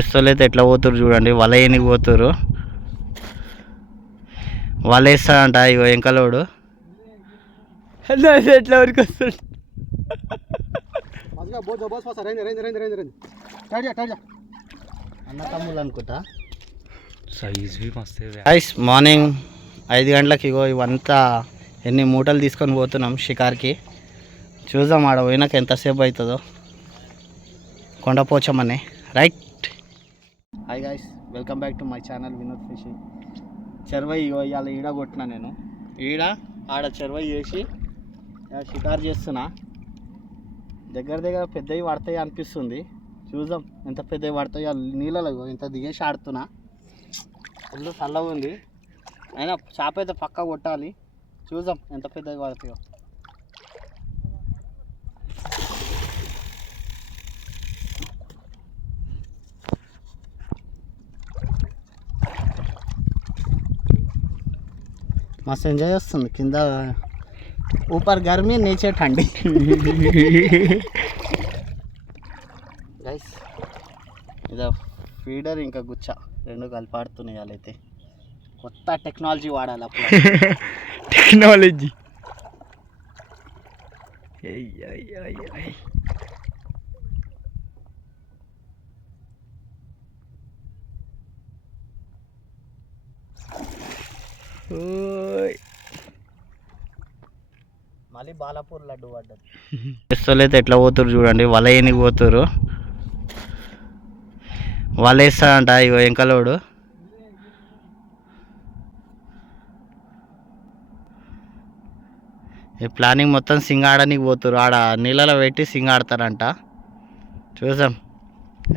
అయితే ఎట్లా పోతురు చూడండి, వల ఏనికి పోతురు. వల వేస్తాడంట ఇగో వెంకలోడు. ఎట్లా వరకు వస్తాడు అన్న తమ్ముళ్ళు అనుకుంటా. మార్నింగ్ 5 గంటలకు ఇగో ఇవంతా ఎన్ని మూటలు తీసుకొని పోతున్నాం షికార్కి. చూద్దాం ఆడ పోయినాక ఎంతసేపు అవుతుందో. కొండపోచమని right. Hi guys, welcome back to my channel Vinod fishing. చెరువై ఇవాళ ఈడ కొట్టినా నేను. ఆడ చెరువై చేసి షికారు చేస్తున్నా. దగ్గర పెద్దవి పడతాయి అనిపిస్తుంది. చూద్దాం ఎంత పెద్దవి పడతాయో. నీళ్ళలో ఇంత దిగేసి ఆడుతున్నా. ఫుల్ చల్లగా ఉంది, అయినా చేప అయితే పక్కా కొట్టాలి. చూద్దాం ఎంత పెద్దవి పడతాయో. మస్తు ఎంజాయ్ చేస్తుంది. కింద ऊपर गर्मी नीचे ठंडी. గైస్ ఇదా ఫీడర్ ఇంకా గుచ్చ రెండు కలిపి ఆడుతున్నాయి. వాళ్ళైతే కొత్త టెక్నాలజీ వాడాలి అప్పుడు. టెక్నాలజీ మళ్ళీ బాలాపూర్ లడ్డు పడ్డది. అయితే ఎట్లా పోతురు చూడండి, వల ఏనికి పోతురు. వల వేస్తాడంట ఇగో వెంకలోడు. ఈ ప్లానింగ్ మొత్తం సింగాడనికి పోతురు. ఆడ నీళ్ళలో పెట్టి సింగ ఆడతారంట. చూసాం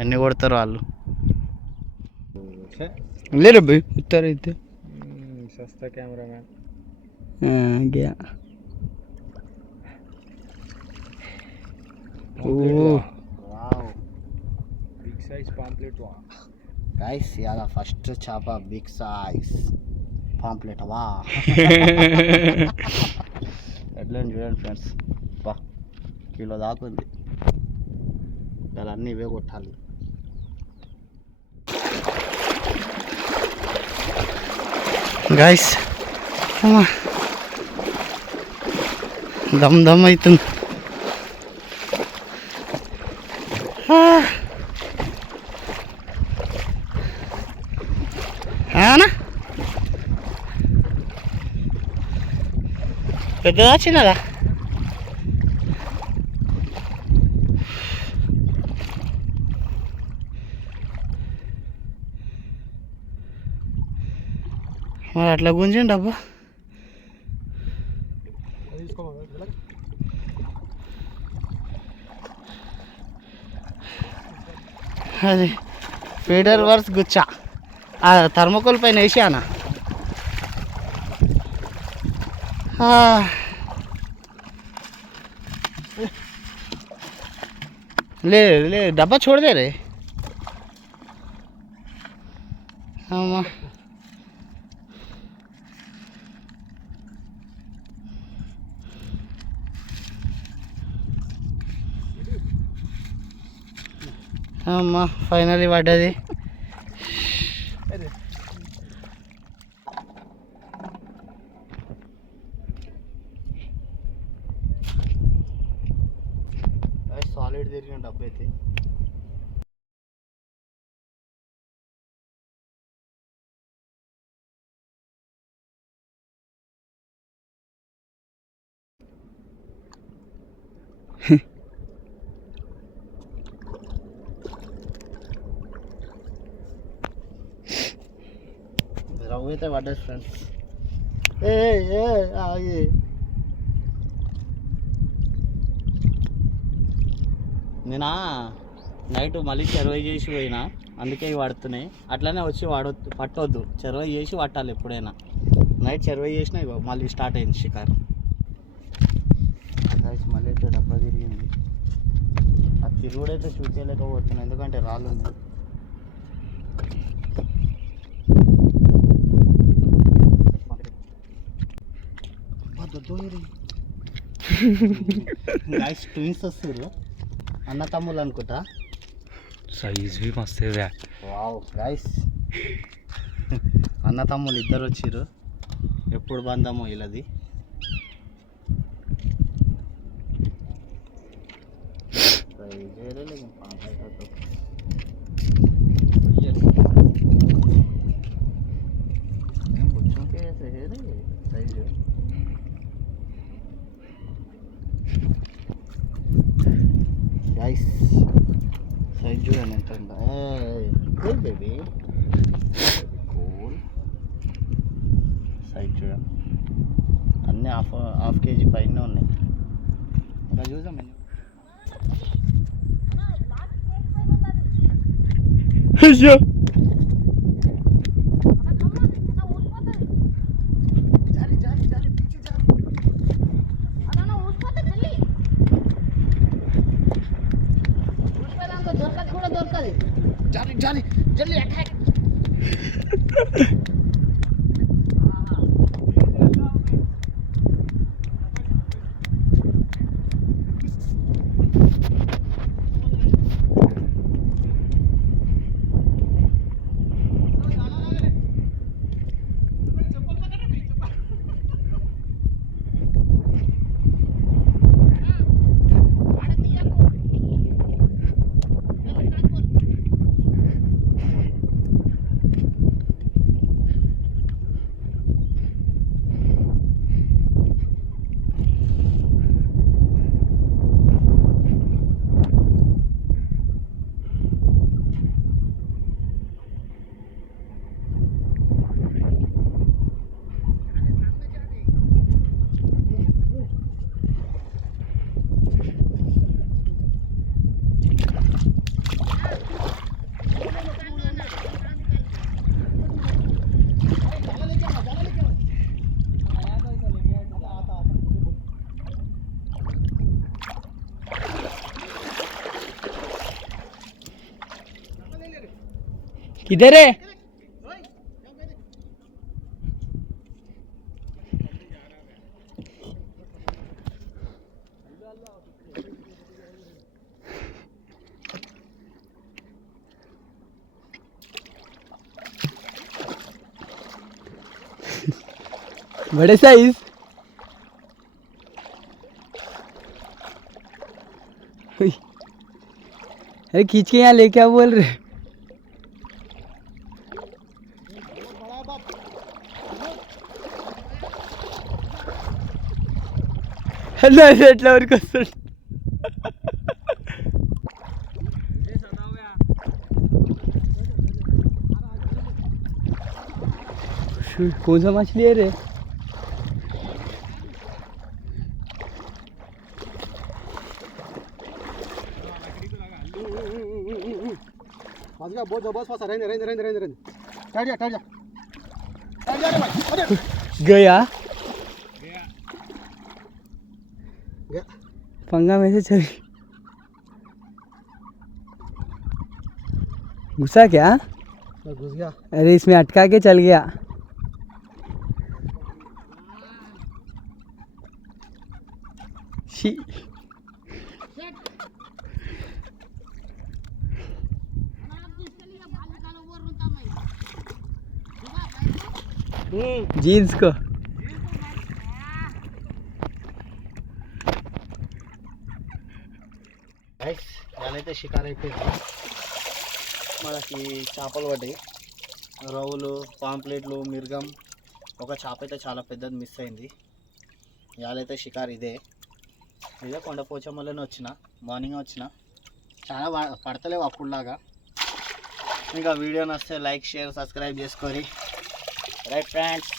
ఎన్ని కొడతారు వాళ్ళు. లేరు భయ్ ఉత్తరైతే సస్తా cameraman. Big size pomfret guys. ఇవాళ ఫస్ట్ చేప బిగ్ సైజ్ పాంప్లెట్ వా. ఎట్లా చూడండి ఫ్రెండ్స్, బా కిలో దాకా ఉంది. ఇవాళ అన్నీ ఇవే కొట్టాలి. గైస్ దమ్ దమ్ అవుతుంది. పెద్దదా చిన్నదా? మరి అట్లా గుంజండి అబ్బా. అది ఫీడర్ వర్స్ గుచ్చా ఆ థర్మకోల్ పైన వేసానా. ले डब्बा छोड़ दे रे. हाँ అమ్మా ఫైనల్లీ పడ్డది. సాలిడ్ తిరిగిన డబ్బు అయితే. రవ్వ అయితే పడ్డది ఫ్రెండ్స్. నేను నైట్ మళ్ళీ చెరువై చేసి పోయినా, అందుకే ఇవి పడుతున్నాయి. అట్లనే వచ్చి పట్టొద్దు, చెరువై చేసి పట్టాలి ఎప్పుడైనా. నైట్ చెరువై చేసినా ఇగో మళ్ళీ స్టార్ట్ అయింది షికారు. మళ్ళీ అయితే డబ్బా తిరిగింది. ఆ తిరుగుడైతే చూసేయలేకపోతున్నాను, ఎందుకంటే రాళ్ళు ఉంది. ట్విన్స్ వస్తారు, అన్న తమ్ముళ్ళు అనుకుంటా. సైజ్ भी मस्त है. వావ్ గైస్, అన్న తమ్ముళ్ళు ఇద్దరు వచ్చిర్రు. ఎప్పుడు బంధమో ఇలాది. గైస్ సైజ్ చూడండి ఎంత ఉందో. Cool baby, cool. సైజ్ చూడండి, అన్నీ హాఫ్ కేజీ పైన ఉన్నాయి. ఇంకా చూద్దాం. అయ్యో జాలి జాలి జల్లి. किधर है? बड़े साइज। अरे खींच के यहाँ ले क्या बोल रहे? हेलो एट्ला वరకు వస్తాడు. कौन सा मछली है रे? बहुत जबरदस्त फंसा। रहने रहने रहने रहने रहने टट जा टट जा गया गया पंगा में से चल घुसा क्या? घुस गया। अरे इसमें अटका के चल गया। शी जीन्स को అయితే షికారు అయిపోయింది. మనకి చేపలు పడ్డాయి, రవ్వులు, పాంప్లెట్లు, మిర్గం. ఒక చేప అయితే చాలా పెద్దది మిస్ అయింది. ఇవాళైతే షికారు ఇదే కొండపోచమ్మలోనే వచ్చిన, మార్నింగ్ వచ్చిన. చాలా పడతలేవు అప్పుడులాగా. ఇంకా వీడియో నచ్చితే లైక్, షేర్, సబ్స్క్రైబ్ చేసుకోరి. Right friends.